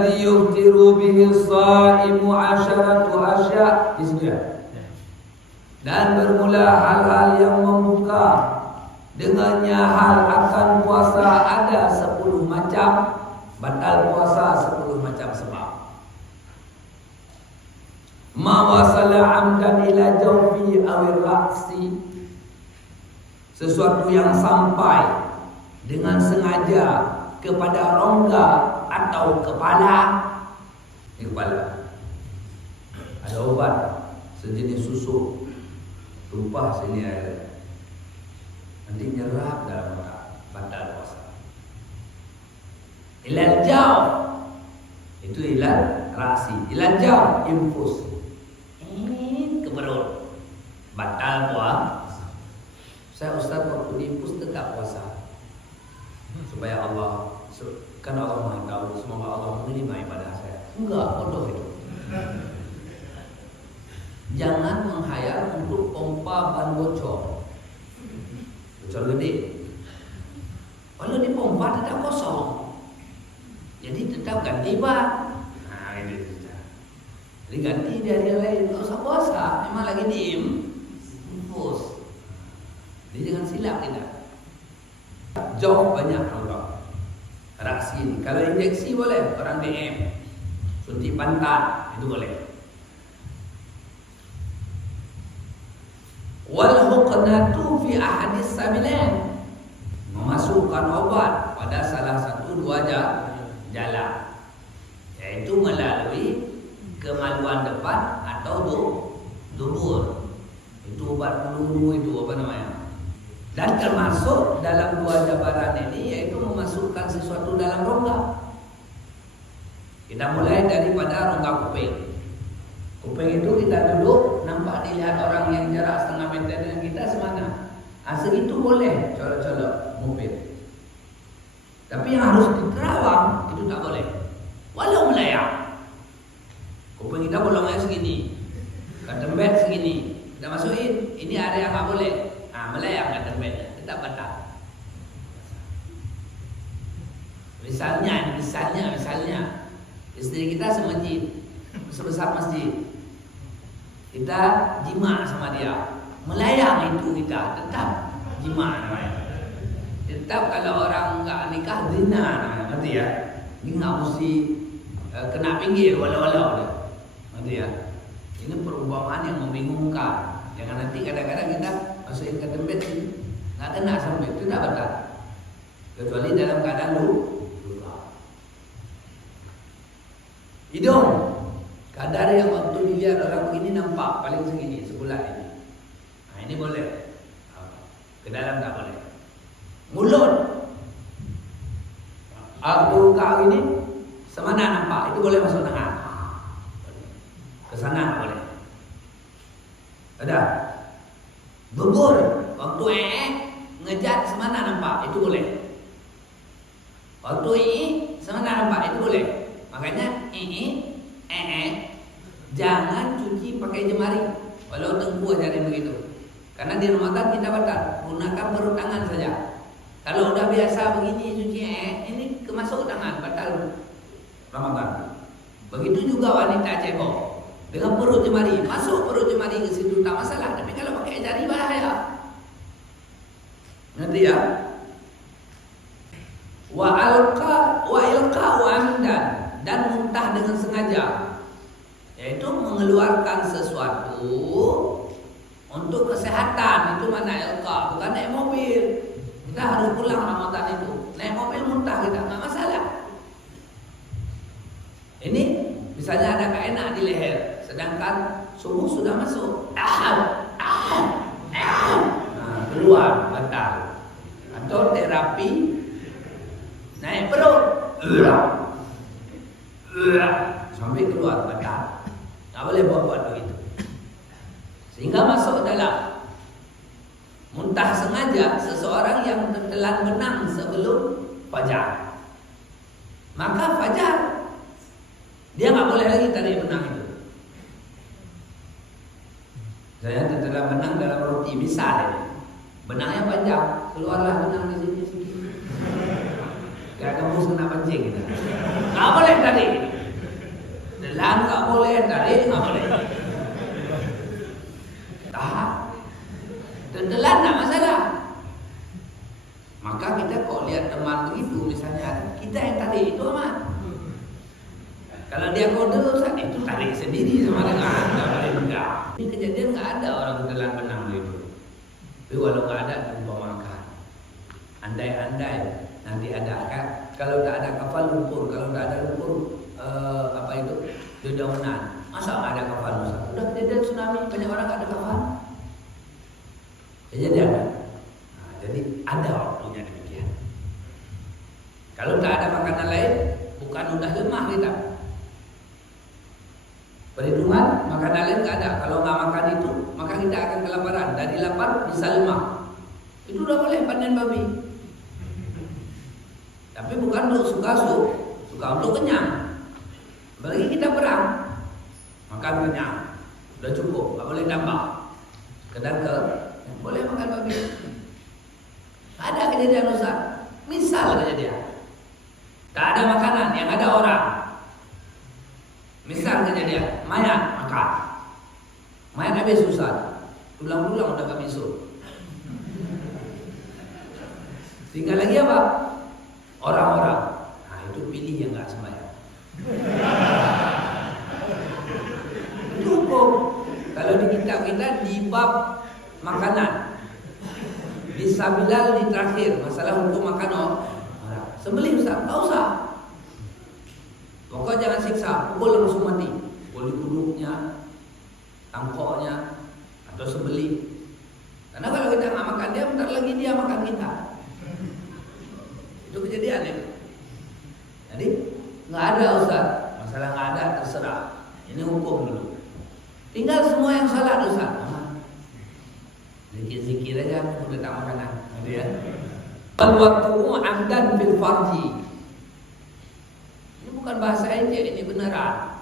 yuftiru bihi shaimu asyaratu asya. Di situ ya. Dan bermula hal-hal yang membuka dengannya hal akan puasa ada 10 macam, batal puasa 10 macam sebab. Ma wasala amdan ila jawfi awir ra'si, sesuatu yang sampai dengan sengaja kepada rongga atau kepala. Ini kepala. Ada obat sejenis susu, tumpah sini air, nanti nyerap dalam otak, batal puasa. Ilal jawf, itu ilal rasi. Ilal jawf, infus ke perut, batal puasa. Saya ustaz waktu diinfus tetap puasa, supaya Allah, kan Allah Maha tahu, semoga Allah menerima ibadah saya. Enggak, bodoh itu. Jangan menghayal untuk pompa ban bocor. Bocor gede. Kalau dipompa tetap kosong, jadi tetap ganti ban. Nah, ini saja. Jadi ganti dari yang lain. Tidak usah puasa, memang lagi infus. Jadi jangan silap kita. Jauh banyak orang. Reaksi ini. Kalau injeksi boleh, orang DM, suntik pantat itu boleh. Wal huqnatu fi ahadis sabilain, memasukkan obat pada salah satu dua jalan, yaitu melalui kemaluan depan atau dubur. Itu obat peluru, itu apa namanya? Dan termasuk dalam dua jabaran ini yaitu memasukkan sesuatu dalam rongga. Kita mulai daripada rongga kuping. Kuping itu kita duduk, nampak dilihat orang yang jarak setengah meter dengan kita semana. Segitu boleh colok-colok mupit. Tapi yang harus diterawang itu tak boleh. Walau melayang. Kuping kita bolongnya segini, ketembet segini, kita masukin. Ini ada yang tak boleh. Melayang ketembet, tetap batal. Misalnya istri kita semasjid, sebesar masjid, kita jima sama dia, melayang itu kita tetap jima namanya. Tetap kalau orang enggak nikah zina namanya, ngerti ya? Ini enggak mesti kena pinggir walau-walau dia, ngerti ya? Ini perumpamaan yang membingungkan. Jangan nanti kadang-kadang kita masukin ke tembet ini nggak kena sampai itu tidak batal, kecuali dalam keadaan lupa. Hidung, kadar yang waktu dilihat orang begini nampak paling segini, sebulan ini. Nah ini boleh, ke dalam tak boleh. Mulut, waktu kau ini semana nampak, itu boleh masuk tengah, ke sana boleh. Ada. Bubur, waktu ngejat semana nampak, itu boleh. Waktu semana nampak, itu boleh. Makanya jangan cuci pakai jemari. Walau tengku aja yang begitu. Karena di Ramadan kita batal, gunakan perut tangan saja. Kalau udah biasa begini cuci ini kemasuk tangan, batal Ramadan. Begitu juga wanita cebok. Dengan perut jemari, masuk perut jemari ke situ tak masalah. Tapi kalau pakai jari bahaya. Nanti ya. Wa ilqa amdan, dan muntah dengan sengaja, yaitu mengeluarkan sesuatu untuk kesehatan. Itu mana ilqa, bukan naik mobil. Kita harus pulang Ramadan itu. Naik mobil muntah kita tak masalah. Ini misalnya ada kena di leher, sedangkan subuh sudah masuk, keluar batal. Atau terapi naik perut, sampai keluar batal. Tak boleh buat begitu. Sehingga masuk dalam muntah sengaja seseorang yang telan benang sebelum fajar. Maka fajar dia nggak boleh lagi tarik benang itu. Saya telah benang dalam roti, misalnya benangnya panjang, keluarlah benang di sini. Kayak kamu kena pancing gitu. Nggak boleh tarik. Delang nggak boleh, tarik nggak boleh. Tahan. Telan nggak masalah. Maka kita kok lihat teman begitu misalnya, kita yang tarik itu aman. Kalau dia kode Ustaz, itu tarik sendiri sama dengan nggak boleh enggak. Ini kejadian nggak ada orang telan benang itu. Tapi walau nggak ada lupa makan. Andai-andai nanti ada kan? Kalau tak ada kapal lumpur, kalau tak ada lumpur apa itu dedaunan. Masa nggak ada kapal Ustaz? Udah kejadian tsunami banyak orang nggak ada kapal. Kejadian kan? Nah, jadi ada waktunya demikian. Kalau tak ada makanan lain, bukan udah lemah kita. Perhitungan makanan lain nggak ada. Kalau nggak makan itu, maka kita akan kelaparan. Dari lapar bisa lemah. Itu udah boleh panen babi. Tapi bukan untuk suka untuk kenyang. Bagi kita perang, makan kenyang, udah cukup, nggak boleh tambah. Sekedar boleh makan babi. Ada kejadian Ustaz. Misal kejadian, tak ada makanan, yang ada orang. Misal kejadian, mayat makan. Mayat habis Ustaz. Tulang-tulang udah kami suruh. Tinggal lagi apa? Orang-orang. Nah itu pilih yang nggak sembahyang. Cukup. Kalau di kitab kita di bab makanan, bisa Bilal di terakhir masalah hukum makan orang. Sembelih Ustaz, tak usah. Pokoknya jangan siksa, pukul langsung mati. Pukul di kuduknya, tangkoknya, atau sembelih. Karena kalau kita nggak makan dia, bentar lagi dia makan kita. Itu kejadian itu. Jadi nggak ada Ustaz, masalah nggak ada terserah. Ini hukum dulu. Tinggal semua yang salah Ustaz. Zikir-zikir aja, udah tak makanan. Gitu ya. Al-waqtu'u amdan fil farji. Ini bukan bahasa ejek, ini beneran.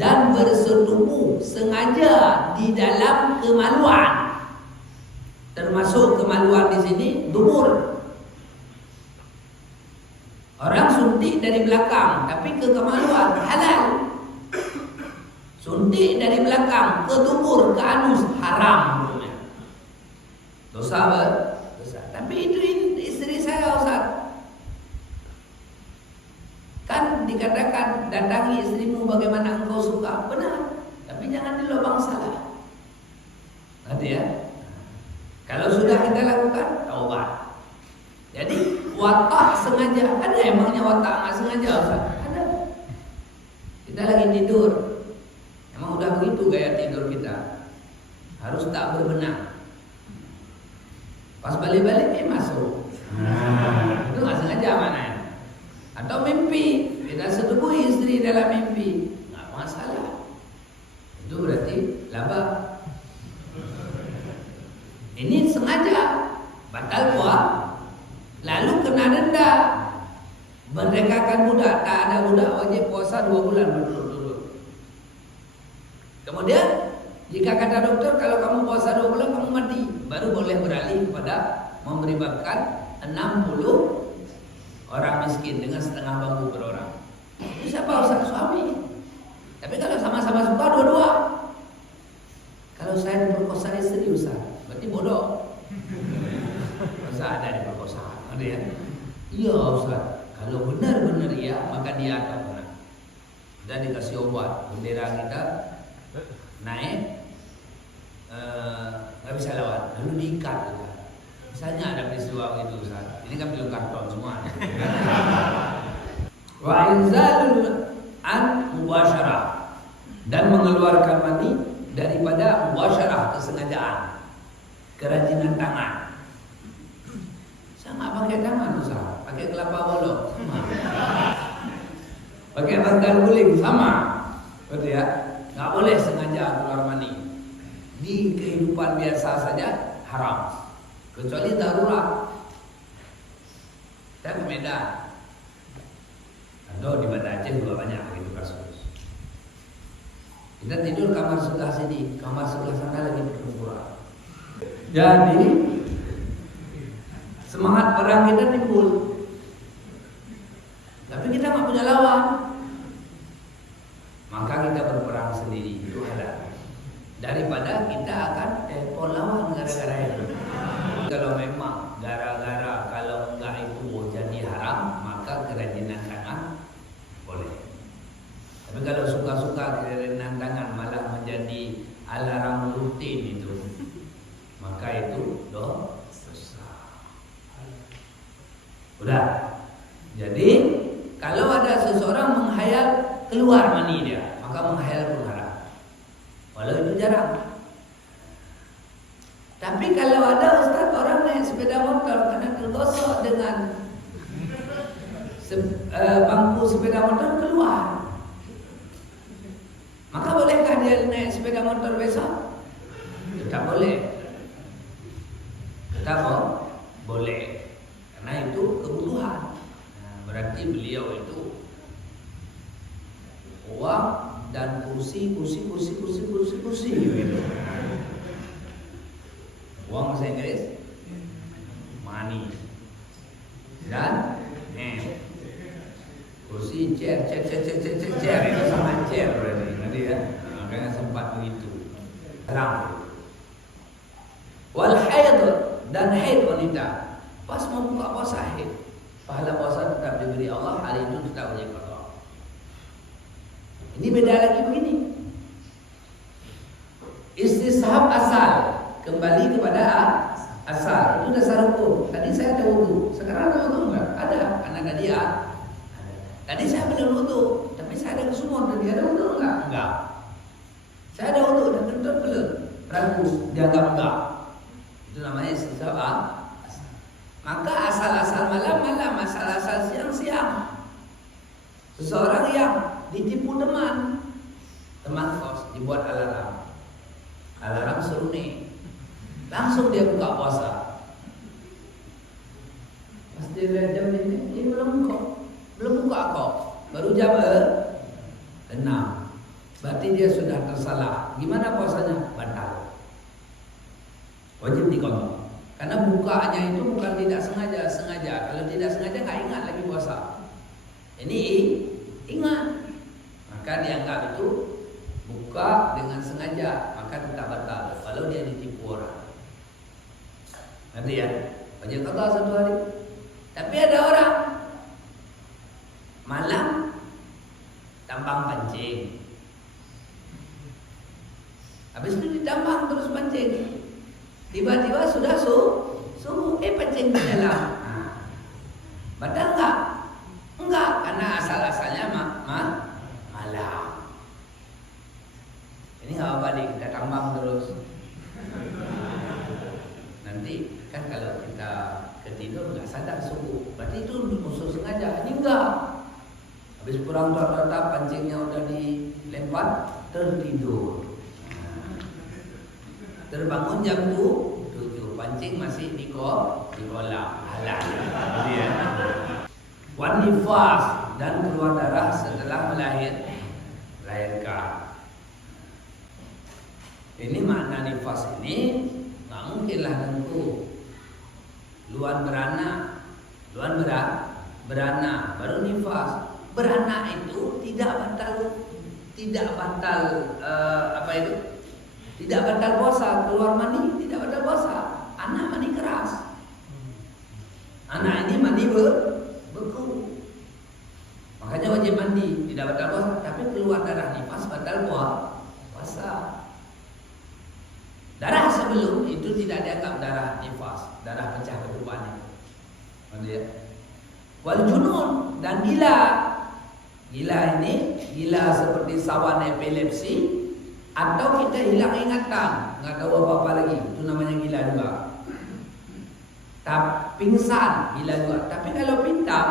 Dan bersetubuh sengaja di dalam kemaluan. Termasuk kemaluan di sini dubur. Orang suntik dari belakang, tapi ke kemaluan halal. Suntik dari belakang ke dubur, ke anus haram. Dosa apa? Dosa. Tapi itu istri saya Ustaz. Kan dikatakan datangi istrimu bagaimana engkau suka. Benar. Tapi jangan di lubang salah. Nanti ya. Kalau sudah kita lakukan, taubat. Jadi watak sengaja. Ada emangnya watak nggak sengaja Ustaz? Ada. Kita lagi tidur. Emang udah begitu gaya tidur kita. Harus tak berbenah. Pas balik-balik masuk. Itu nggak sengaja mana ya? Atau mimpi, kita setubuhi istri dalam mimpi, nggak masalah. Itu berarti laba. Ini sengaja batal puasa, lalu kena denda. Merdekakan budak, tak ada budak wajib puasa 2 bulan berturut-turut. Kemudian jika kata dokter kalau kamu puasa 2 bulan kamu mati, baru boleh beralih kepada memberi makan 60 orang miskin dengan setengah bambu per orang. Itu siapa Ustaz? Suami. Tapi kalau sama-sama suka dua-dua. Kalau saya diperkosa istri Ustaz, berarti bodoh. Masa ada diperkosa? Ada ya? Iya Ustaz. Kalau benar-benar iya, maka dia akan menang. Dan dikasih obat, bendera kita naik, nggak bisa lawan, lalu diikat. Misalnya ada peristiwa itu Ustaz. Ini kan film karton semua. Wa inzalul an mubasyarah, dan mengeluarkan mani daripada mubasyarah, kesengajaan, kerajinan tangan. Saya nggak pakai tangan Ustaz, pakai kelapa bolong, pakai bantal guling sama, betul ya? Nggak boleh sengaja keluar mani. Di kehidupan biasa saja haram, kecuali darurat. Saya ke Medan, atau di Banda Aceh juga banyak begitu kasus. Kita tidur kamar sebelah sini, kamar sebelah sana lagi pertempuran. Jadi semangat perang kita timbul. punya lawan, maka kita berperang sendiri itu halal. Daripada kita akan telepon lawan gara-gara itu. Kalau memang gara-gara kalau enggak itu jadi haram, maka kerajinan tangan boleh. Tapi kalau suka-suka kerajinan tangan malah menjadi alarm rutin itu, maka itu dosa. Udah. Jadi kalau ada seseorang menghayal keluar mani dia, maka menghayal pun haram. Walau itu jarang. Tapi kalau ada ustaz orang naik sepeda motor karena tergosok dengan bangku sepeda motor keluar, maka bolehkah dia naik sepeda motor besok? Tidak boleh. Tidak boleh. Karena itu kebutuhan. Nah, berarti beliau itu uang dan kursi gitu. Uang bahasa Inggris money dan kursi chair itu sama chair berarti nanti ya, makanya sempat begitu. Haram. Wal haid dan haid wanita pas mau buka puasa haid, pahala puasa tetap diberi Allah, hari itu tetap wajib qada. Ini beda lagi begini. Istishab asal kembali kepada asal, itu dasar hukum. Tadi saya ada wudu, sekarang ada wudu enggak? Ada, karena tadi tadi saya belum wudu, tapi saya ada ke sumur, tadi ada wudu enggak? Enggak. Saya ada wudu, dan kentut belum? Ragu, dianggap enggak. Itu namanya istishab asal. Maka asal-asal malam, asal-asal siang. Seseorang yang ditipu teman kos, dibuat alarm seru nih, langsung dia buka puasa. Pasti lihat jam ini belum buka kok, baru jam 6. Berarti dia sudah tersalah. Gimana puasanya? Batal. Wajib diqadha. Karena bukanya itu bukan tidak sengaja. Kalau tidak sengaja nggak ingat lagi puasa. Ini ingat. Maka dianggap itu buka dengan sengaja, maka tetap batal. Kalau dia ditipu orang, nanti ya wajib qadha satu hari. Tapi ada orang malam tambang pancing, habis itu ditambang terus pancing, tiba-tiba sudah subuh pancing di dalam. Batal enggak? Enggak, karena asal-asalnya malam. Ini nggak apa-apa nih, kita tambang terus. Nanti kan kalau kita ketidur nggak sadar subuh, berarti itu musuh sengaja. Ini enggak. Habis kurang tatap pancingnya udah dilempar, tertidur. Terbangun jam 7, pancing masih di kolam halal. Ya. Wan nifas dan keluar darah setelah melahirkan. Ini makna nifas ini nggak mungkinlah tentu. Luan beranak baru nifas. Beranak itu tidak batal tidak batal puasa. Keluar mani tidak batal puasa. Anak mani keras. Anak ini mani beku. Makanya wajib mandi, tidak batal puasa. Tapi keluar darah nifas batal puasa. Darah sebelum itu tidak dianggap darah nifas, darah pecah ketuban itu. Wal junun dan gila. Gila ini gila seperti sawan epilepsi atau kita hilang ingatan, nggak tahu apa-apa lagi, itu namanya gila juga. Pingsan gila juga. Tapi kalau pitam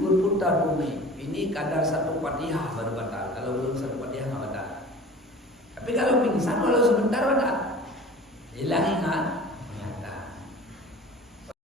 berputar bumi, ini kadar 1 Fatihah baru batal. Kalau belum 1 Fatihah nggak batal. Tapi kalau pingsan walau sebentar batal. Hilang ingat,